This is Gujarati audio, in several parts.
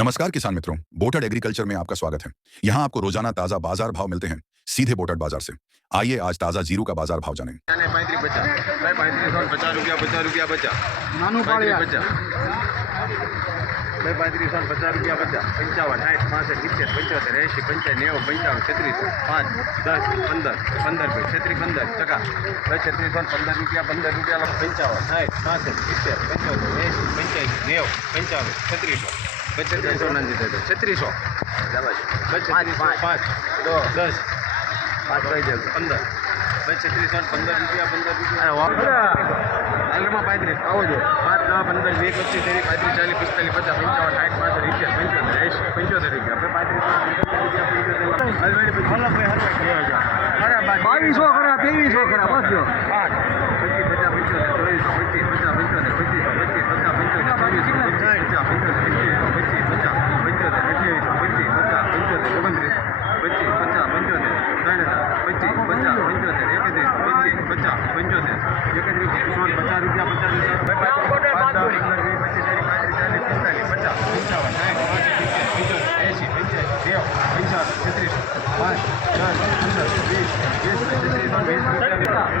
नमस्कार किसान मित्रों बोटड एग्रीकल्चर में आपका स्वागत है यहाँ आपको रोजाना ताजा बाजार भाव मिलते हैं सीधे बोटड बाजार से आइए आज ताजा जीरू का बाजार भाव जानें અને પાંત્રીસ પચાસ ભાઈ પાંત્રીસ સો પચાસ રૂપિયા પચાસ રૂપિયા પચાસ નાનું પાંત્રીસ પાળિયા પચાસ ભાઈ પાંત્રીસ સો પચાસ રૂપિયા પચાસ પંચાવન સાઠ પાસઠ સિત્તેર પંચોતેર એંશી પંચાવન નેવું પંચાવન છત્રીસ પાંચ દસ પંદર પંદર ભાઈ છત્રીસ. પંદર ટકા ભાઈ છત્રીસ સો પંદર રૂપિયા પંદર રૂપિયા પંચાવન સાઠ પાસઠ સિત્તેર પંચોતેર એંશી પંચ્યાસી નેવું પંચાવન છત્રીસો ભાઈ છત્રીસો નથી થતો છત્રીસો ભાઈ પાંચ દસ પાંચ પંદર છત્રીસો પંદર રૂપિયા. પંદર રૂપિયા હાલમાં પાંત્રીસ. આવો જો. પાંચ દસ પંદર વીસ પચીસ ત્રીસ પાંત્રીસ ચાલીસ પિસ્તાલીસ પચાસ પંચાવન સાઠ પાસઠ સિત્તેર પંચોતેર. એંશી પંચોતેર રૂપિયા. આપણે પાંત્રીસ બાવીસો ખરા ત્રેવીસો ખરા બસ જો પાંચ પચીસ પચાસ પંચોતેર ચોવીસો પચીસ પચાસ પંચોતેર પચીસો પચીસ પચાસ પંચોતેર છવ્વીસો પચાસ પચાસ પંચોતેર એકવીસો પચીસ પચાસ પંચોતેર અઠ્યાવીસો પચીસ પચાસ પંચોતેર ઓગણત્રીસ પચીસ પચાસ પંચોતેર ત્રણ હજાર પચીસ પચાસ પંચોતેર એકત્રીસ પચીસ પચાસ પંચોતેર એકત્રીસ સો પચાસ રૂપિયા પચાસ રૂપિયા પાંચ દસ પંદર વીસ પચીસ ત્રીસ પાંત્રીસ ચાલીસ પિસ્તાલીસ પચાસ પંચાવન સાઠ પાસઠ સિત્તેર પંચોતેર એંશી પંચ્યાસી નેવું પંચાવન છત્રીસ પાંચ દસ પંદર વીસ વીસ છત્રીસ વીસ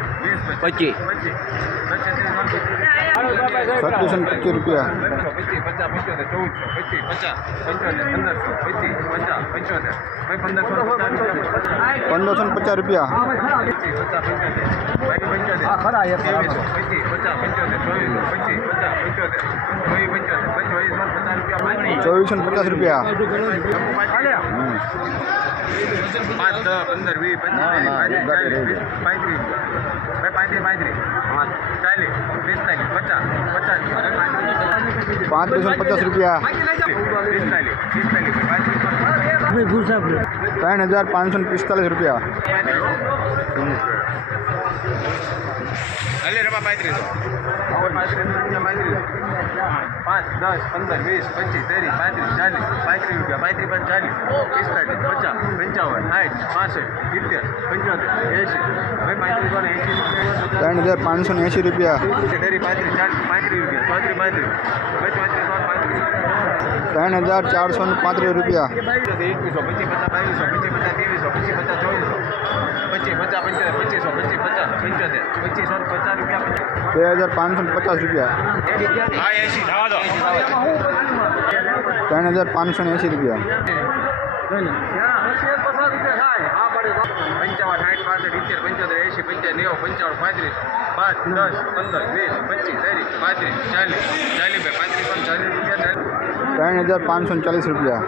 પચીસ. ને પચીસ રૂપિયા પંદરસો પચીસ પચાસ પંચોતેર ભાઈ પંદરસો પંદરસો ને પચાસ રૂપિયા ચોવીસો પચીસ પંચોતેર ચોવીસ પંચોતેર પચીસ પચાસ રૂપિયા માંગણી ચોવીસો ને પચાસ રૂપિયા. પાંચ પંદર વીસ પાંત્રીસ પાંત્રીસ પાંત્રીસ ચાલીસ પિસ્તાલીસ પચાસ પચાસ પાંત્રીસો ને પચાસ રૂપિયા પિસ્તાલીસ પિસ્તાલીસ પાંત્રીસ ત્રણ હજાર પાંચસો ને પિસ્તાલીસ રૂપિયા અલે રમા પાંત્રીસો પાંચ દસ પંદર વીસ પચીસ ત્રીસ પાંત્રીસ ચાલીસ પાંત્રીસ રૂપિયા પાંત્રીસ પાંચ ચાલીસ પિસ્તાલીસ પચાસ પંચાવન સાઠ પાસઠ સિત્તેર પંચોતેર એંશી ભાઈ પાંત્રીસો ને ત્રણ હજાર પાંચસો ને એંશી રૂપિયા તેરી પાંત્રીસ ચાલીસ પાંત્રીસ રૂપિયા ચોત્રીસ પાંત્રીસ પાંત્રીસ ત્રણ હજાર ચારસો ને પાંત્રીસ રૂપિયા. એકવીસો પચીસ પચાસ બાવીસો પચીસ પચાસ ત્રેવીસો પચીસ પચાસ ચોવીસો પચીસ પચાસ પંચોતેર પચીસો પચીસ પચાસ પંચોતેર પચીસો ને પચાસ રૂપિયા પચીસ બે હજાર પાંચસો ને પચાસ રૂપિયા. હા એસી થવા દો ત્રણ હજાર પાંચસો ને એંશી રૂપિયા. પંચાવન, સાઠ પાસઠ સિત્તેર, પંચોતેર, એંશી પંચાવન નેવું પંચાવન પાંત્રીસ, પાંચ, દસ, પંદર, વીસ, પચીસ ત્રીસ પાંત્રીસ, ચાલીસ ચાલીસ બે પાંત્રીસ પણ ચાલીસ રૂપિયા ચાલીસ ત્રણ હજાર પાંચસો ચાલીસ રૂપિયા.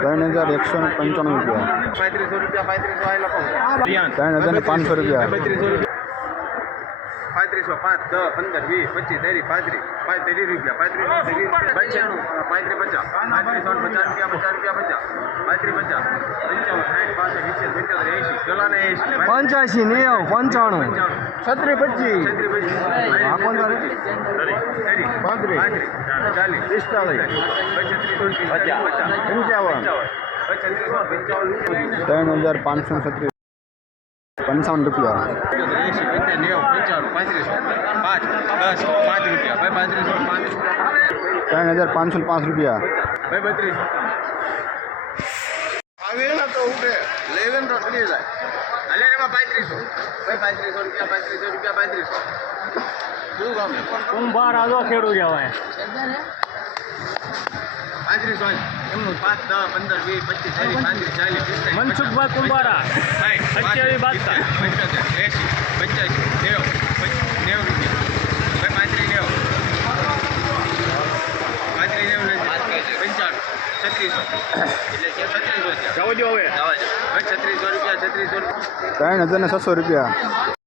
ત્રણ હજાર એકસો ને પંચાણું રૂપિયા. ત્રણ હજાર ને પાંચસો રૂપિયા. પાંત્રીસો પાંચ દસ પંદર વીસ પચીસ તેરી પાંત્રીસ પાંચ તેરી રૂપિયા પાંત્રીસ ત્રીસ પાંત્રીસ પચાસ પાંત્રીસ ને પચાસ રૂપિયા પચાસ રૂપિયા પચાસ પાંત્રીસ પચાસ પંચાવન સાઠ પાસઠ સિત્તેર પંચોતેર એસી ચોલાને એસી પંચ્યાસી નેવું પંચાણું છત્રી પચીસ. છત્રી પચીસ પાંત્રીસ ચાલીસ પિસ્તાલીસ. પચીસ પચાસ પંચાવન ત્રણ હજાર પાંચસો છત્રીસ. પંચાવન રૂપિયા. એંશી પંચાવન નેવું પંચાવન પાંત્રીસો પાંચ દસ પાંચ રૂપિયા ભાઈ પાંત્રીસો પાંચ ત્રણ હજાર પાંચસો ને પાંચ રૂપિયા. ભાઈ બત્રીસો આવે ને તો ઉઠે લેવે ને તો ચડી જાય અલે એમાં પાંત્રીસો. ભાઈ પાંત્રીસો રૂપિયા પાંત્રીસો રૂપિયા પાંત્રીસો. શું કામ? કુંભાર આજો ખેડૂત જવાય પાંત્રીસો એમનું પાંચ દસ પંદર વીસ પચીસ ચાલીસ પાંત્રીસ ચાલીસ પિસ્તાલીસ મનસુખભાઈ કુંભારા. સત્યાવીસ બાદતા પંચોતેર એંશી પંચ્યાસી નેવું પંચ- નેવું રૂપિયા. પાંત્રીસ નેવું. પાંત્રીસ નેવું. પંચાણું છત્રીસો. એટલે છત્રીસો જવો જો હવે. છત્રીસો રૂપિયા છત્રીસો રૂપિયા. ત્રણ હજાર ને છસો રૂપિયા.